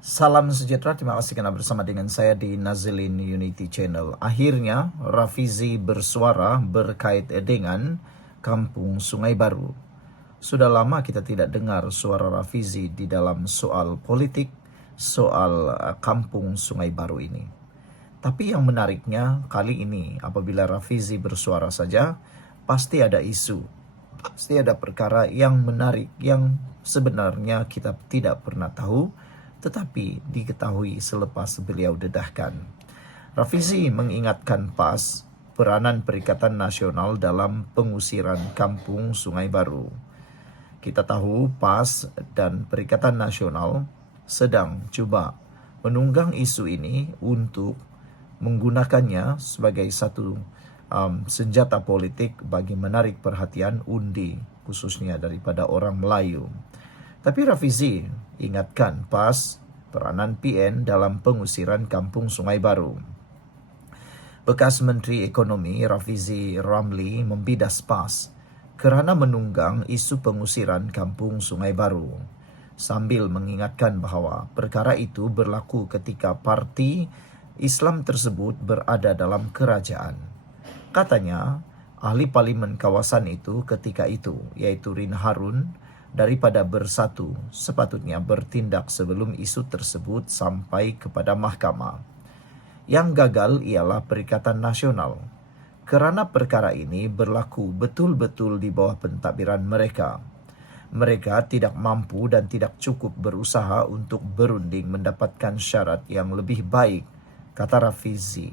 Salam sejahtera, terima kasih karena bersama dengan saya di Nazilin Unity Channel. Akhirnya Rafizi bersuara berkait dengan Kampung Sungai Baru. Sudah lama kita tidak dengar suara Rafizi di dalam soal politik, soal Kampung Sungai Baru ini. Tapi yang menariknya kali ini apabila Rafizi bersuara saja, pasti ada isu, pasti ada perkara yang menarik yang sebenarnya kita tidak pernah tahu, tetapi diketahui selepas beliau dedahkan. Rafizi mengingatkan PAS peranan Perikatan Nasional dalam pengusiran Kampung Sungai Baru. Kita tahu PAS dan Perikatan Nasional sedang cuba menunggang isu ini untuk menggunakannya sebagai satu senjata politik bagi menarik perhatian undi, khususnya daripada orang Melayu. Tapi Rafizi ingatkan PAS peranan PN dalam pengusiran Kampung Sungai Baru. Bekas Menteri Ekonomi Rafizi Ramli membidas PAS kerana menunggang isu pengusiran Kampung Sungai Baru, sambil mengingatkan bahawa perkara itu berlaku ketika parti Islam tersebut berada dalam kerajaan. Katanya, ahli parlimen kawasan itu ketika itu, iaitu Rin Harun, daripada bersatu, sepatutnya bertindak sebelum isu tersebut sampai kepada mahkamah. Yang gagal ialah Perikatan Nasional, kerana perkara ini berlaku betul-betul di bawah pentadbiran mereka. Mereka tidak mampu dan tidak cukup berusaha untuk berunding mendapatkan syarat yang lebih baik, kata Rafizi.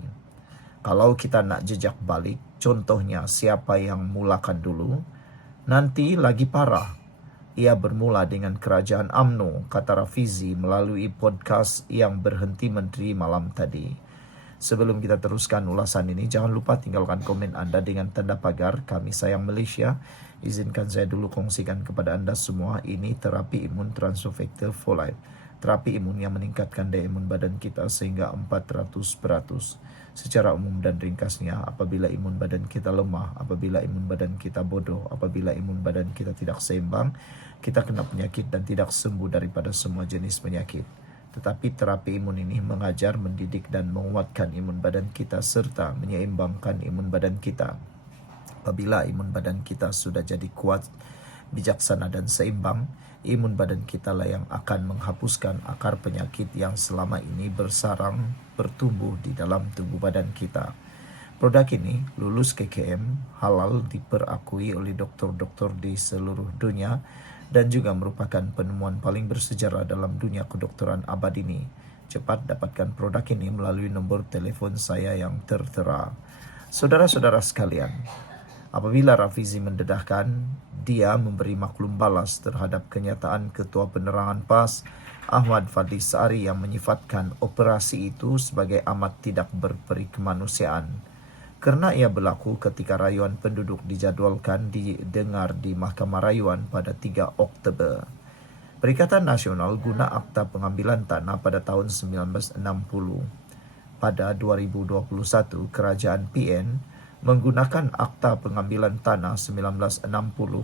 Kalau kita nak jejak balik, contohnya siapa yang mulakan dulu, nanti lagi parah. Ia bermula dengan kerajaan UMNO, kata Rafizi melalui podcast yang berhenti menteri malam tadi. Sebelum kita teruskan ulasan ini, jangan lupa tinggalkan komen anda dengan tanda pagar Kami Sayang Malaysia. Izinkan saya dulu kongsikan kepada anda semua, ini terapi imun Transofactor for Life. Terapi imun yang meningkatkan daya imun badan kita sehingga 400%. Secara umum dan ringkasnya, apabila imun badan kita lemah, apabila imun badan kita bodoh, apabila imun badan kita tidak seimbang, kita kena penyakit dan tidak sembuh daripada semua jenis penyakit. Tetapi terapi imun ini mengajar, mendidik dan menguatkan imun badan kita serta menyeimbangkan imun badan kita. Apabila imun badan kita sudah jadi kuat, bijaksana dan seimbang, imun badan kita lah yang akan menghapuskan akar penyakit yang selama ini bersarang bertumbuh di dalam tubuh badan kita. Produk ini lulus KKM, halal, diperakui oleh doktor-doktor di seluruh dunia dan juga merupakan penemuan paling bersejarah dalam dunia kedokteran abad ini. Cepat dapatkan produk ini melalui nombor telefon saya yang tertera. Saudara-saudara sekalian, apabila Rafizi mendedahkan, dia memberi maklum balas terhadap kenyataan Ketua Penerangan PAS Ahmad Fadli Sa'ari yang menyifatkan operasi itu sebagai amat tidak berperi kemanusiaan, kerana ia berlaku ketika rayuan penduduk dijadualkan didengar di Mahkamah Rayuan pada 3 Oktober. Perikatan Nasional guna Akta Pengambilan Tanah pada tahun 1960. Pada 2021, Kerajaan PN menggunakan Akta Pengambilan Tanah 1960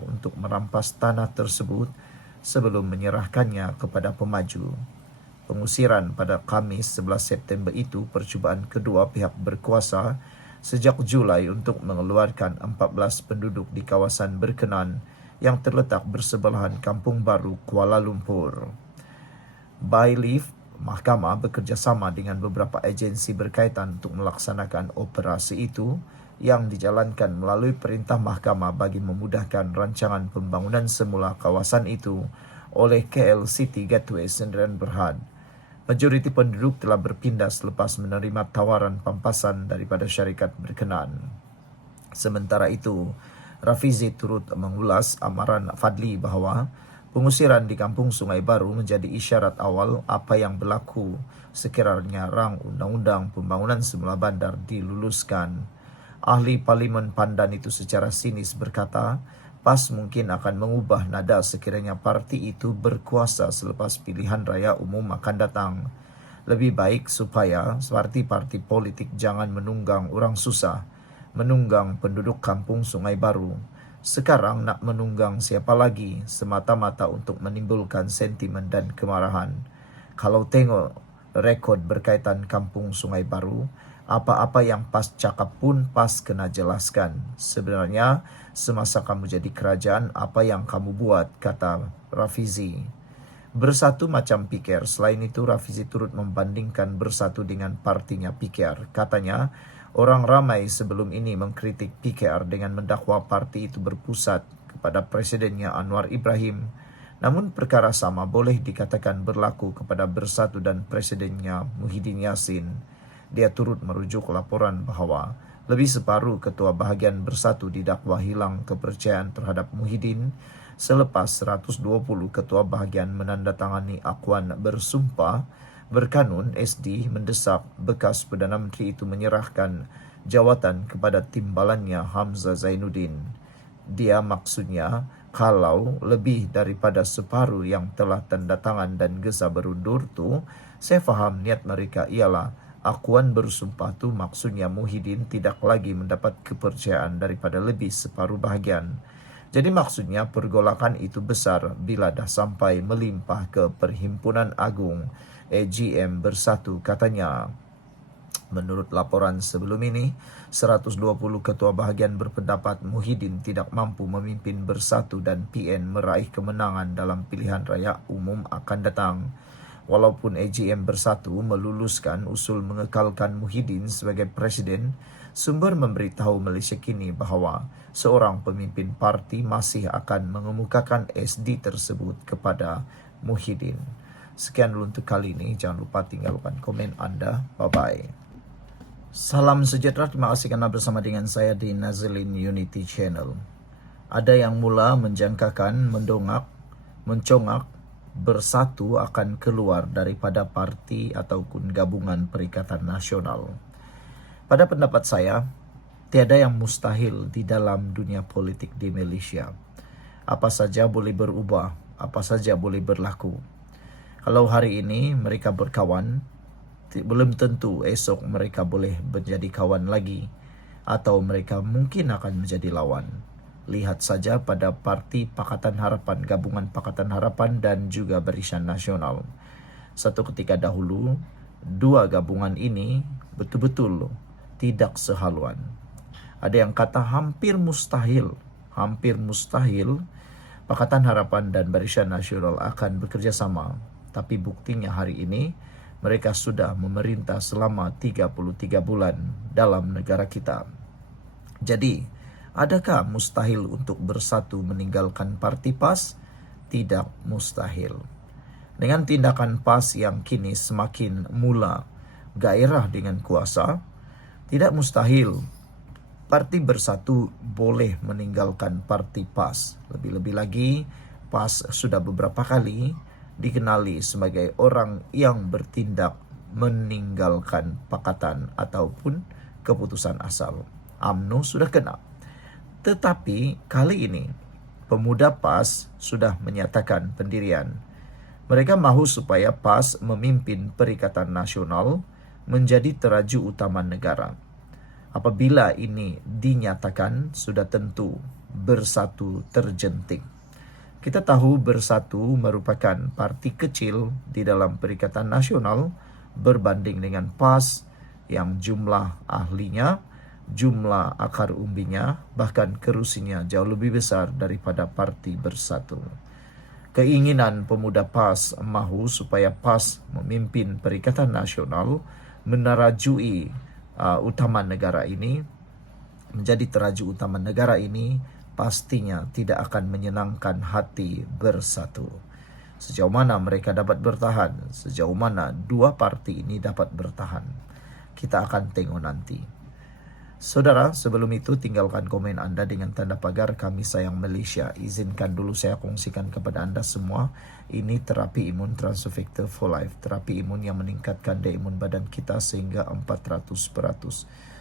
untuk merampas tanah tersebut sebelum menyerahkannya kepada pemaju. Pengusiran pada Khamis 11 September itu percubaan kedua pihak berkuasa sejak Julai untuk mengeluarkan 14 penduduk di kawasan berkenan yang terletak bersebelahan Kampung Baru, Kuala Lumpur. By leave, mahkamah bekerjasama dengan beberapa agensi berkaitan untuk melaksanakan operasi itu yang dijalankan melalui perintah mahkamah bagi memudahkan rancangan pembangunan semula kawasan itu oleh KL City Gateway Sdn Bhd. Majoriti penduduk telah berpindah selepas menerima tawaran pampasan daripada syarikat berkenan. Sementara itu, Rafizi turut mengulas amaran Fadli bahawa pengusiran di Kampung Sungai Baru menjadi isyarat awal apa yang berlaku sekiranya rang Undang-Undang Pembangunan Semula Bandar diluluskan. Ahli Parlimen Pandan itu secara sinis berkata, PAS mungkin akan mengubah nada sekiranya parti itu berkuasa selepas pilihan raya umum akan datang. Lebih baik supaya parti-parti politik jangan menunggang orang susah, menunggang penduduk Kampung Sungai Baru. Sekarang nak menunggang siapa lagi semata-mata untuk menimbulkan sentimen dan kemarahan. Kalau tengok rekod berkaitan Kampung Sungai Baru, apa-apa yang PAS cakap pun PAS kena jelaskan. Sebenarnya semasa kamu jadi kerajaan, apa yang kamu buat, kata Rafizi. Bersatu macam PKR. Selain itu, Rafizi turut membandingkan Bersatu dengan partinya PKR. Katanya, orang ramai sebelum ini mengkritik PKR dengan mendakwa parti itu berpusat kepada presidennya Anwar Ibrahim. Namun perkara sama boleh dikatakan berlaku kepada Bersatu dan presidennya Muhyiddin Yassin. Dia turut merujuk laporan bahawa lebih separuh ketua bahagian Bersatu didakwa hilang kepercayaan terhadap Muhyiddin selepas 120 ketua bahagian menandatangani akuan bersumpah berkanun. SD mendesak bekas Perdana Menteri itu menyerahkan jawatan kepada timbalannya Hamzah Zainuddin. Dia maksudnya kalau lebih daripada separuh yang telah tanda tangan dan gesa berundur tu, saya faham niat mereka ialah akuan bersumpah tu maksudnya Muhyiddin tidak lagi mendapat kepercayaan daripada lebih separuh bahagian. Jadi maksudnya pergolakan itu besar bila dah sampai melimpah ke Perhimpunan Agung AGM Bersatu, katanya. Menurut laporan sebelum ini, 120 ketua bahagian berpendapat Muhyiddin tidak mampu memimpin Bersatu dan PN meraih kemenangan dalam pilihan raya umum akan datang. Walaupun AGM Bersatu meluluskan usul mengekalkan Muhyiddin sebagai presiden, sumber memberitahu Malaysia Kini bahawa seorang pemimpin parti masih akan mengemukakan SD tersebut kepada Muhyiddin. Sekian dulu untuk kali ini. Jangan lupa tinggalkan komen anda. Bye-bye. Salam sejahtera, terima kasih kerana bersama dengan saya di Nazilin Unity Channel. Ada yang mula menjangkakan, mencongak Bersatu akan keluar daripada parti ataupun gabungan Perikatan Nasional. Pada pendapat saya, tiada yang mustahil di dalam dunia politik di Malaysia. Apa saja boleh berubah, apa saja boleh berlaku. Kalau hari ini mereka berkawan, belum tentu esok mereka boleh menjadi kawan lagi atau mereka mungkin akan menjadi lawan. Lihat saja pada Parti Pakatan Harapan, Gabungan Pakatan Harapan dan juga Barisan Nasional. Satu ketika dahulu, dua gabungan ini betul-betul tidak sehaluan. Ada yang kata hampir mustahil Pakatan Harapan dan Barisan Nasional akan bekerja sama. Tapi buktinya hari ini, mereka sudah memerintah selama 33 bulan dalam negara kita. Jadi, adakah mustahil untuk Bersatu meninggalkan parti PAS? Tidak mustahil. Dengan tindakan PAS yang kini semakin mula gairah dengan kuasa, tidak mustahil parti Bersatu boleh meninggalkan parti PAS. Lebih-lebih lagi, PAS sudah beberapa kali dikenali sebagai orang yang bertindak meninggalkan pakatan ataupun keputusan asal. UMNO sudah kena. Tetapi kali ini, pemuda PAS sudah menyatakan pendirian. Mereka mahu supaya PAS memimpin Perikatan Nasional menjadi teraju utama negara. Apabila ini dinyatakan, sudah tentu Bersatu terjentik. Kita tahu Bersatu merupakan parti kecil di dalam Perikatan Nasional berbanding dengan PAS yang jumlah ahlinya, jumlah akar umbinya, bahkan kerusinya jauh lebih besar daripada parti Bersatu. Keinginan pemuda PAS mahu supaya PAS memimpin Perikatan Nasional menarajui utama negara ini, menjadi teraju utama negara ini, pastinya tidak akan menyenangkan hati Bersatu. Sejauh mana mereka dapat bertahan, sejauh mana dua parti ini dapat bertahan, kita akan tengok nanti. Saudara, sebelum itu tinggalkan komen anda dengan tanda pagar Kami Sayang Malaysia. Izinkan dulu saya kongsikan kepada anda semua, ini terapi imun Transfector for Life. Terapi imun yang meningkatkan daya imun badan kita sehingga 400%.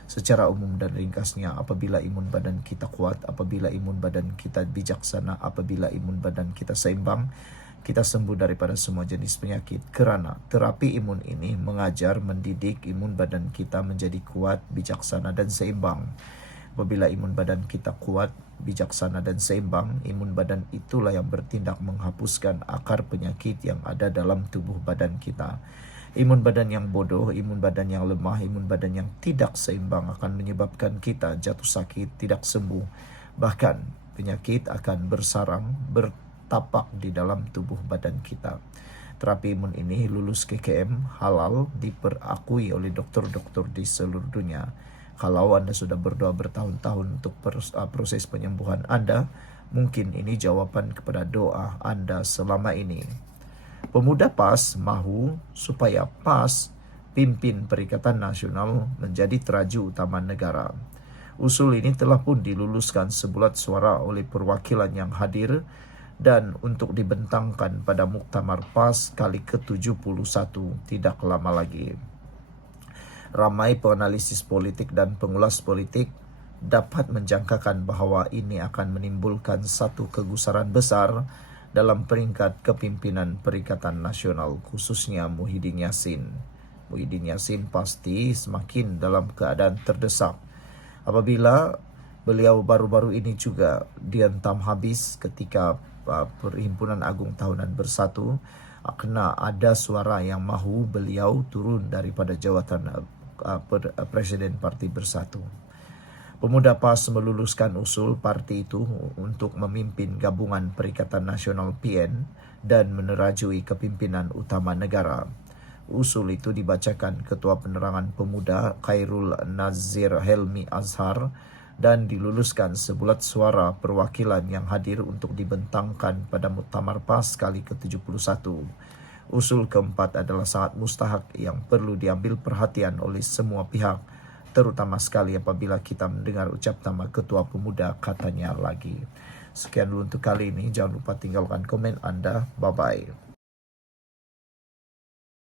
Secara umum dan ringkasnya, apabila imun badan kita kuat, apabila imun badan kita bijaksana, apabila imun badan kita seimbang, kita sembuh daripada semua jenis penyakit. Kerana terapi imun ini mengajar, mendidik imun badan kita menjadi kuat, bijaksana dan seimbang. Apabila imun badan kita kuat, bijaksana dan seimbang, imun badan itulah yang bertindak menghapuskan akar penyakit yang ada dalam tubuh badan kita. Imun badan yang bodoh, imun badan yang lemah, imun badan yang tidak seimbang akan menyebabkan kita jatuh sakit, tidak sembuh. Bahkan penyakit akan bersarang, bertapak di dalam tubuh badan kita. Terapi imun ini lulus KKM, halal, diperakui oleh dokter-dokter di seluruh dunia. Kalau Anda sudah berdoa bertahun-tahun untuk proses penyembuhan Anda, mungkin ini jawaban kepada doa Anda selama ini. Pemuda PAS mahu supaya PAS pimpin Perikatan Nasional menjadi teraju utama negara. Usul ini telah pun diluluskan sebulat suara oleh perwakilan yang hadir dan untuk dibentangkan pada Muktamar PAS kali ke-71 tidak lama lagi. Ramai penganalisis politik dan pengulas politik dapat menjangkakan bahwa ini akan menimbulkan satu kegusaran besar dalam peringkat kepimpinan Perikatan Nasional, khususnya Muhyiddin Yassin. Muhyiddin Yassin pasti semakin dalam keadaan terdesak apabila beliau baru-baru ini juga dihentam habis ketika Perhimpunan Agung Tahunan bersatu, kena ada suara yang mahu beliau turun daripada jawatan Presiden Parti Bersatu. Pemuda PAS meluluskan usul parti itu untuk memimpin gabungan Perikatan Nasional PN dan menerajui kepimpinan utama negara. Usul itu dibacakan Ketua Penerangan Pemuda Khairul Nazir Helmi Azhar dan diluluskan sebulat suara perwakilan yang hadir untuk dibentangkan pada Muktamar PAS kali ke-71. Usul keempat adalah sangat mustahak yang perlu diambil perhatian oleh semua pihak, terutama sekali apabila kita mendengar ucap nama Ketua Pemuda katanya lagi. Sekian dulu untuk kali ini, jangan lupa tinggalkan komen Anda. Bye-bye.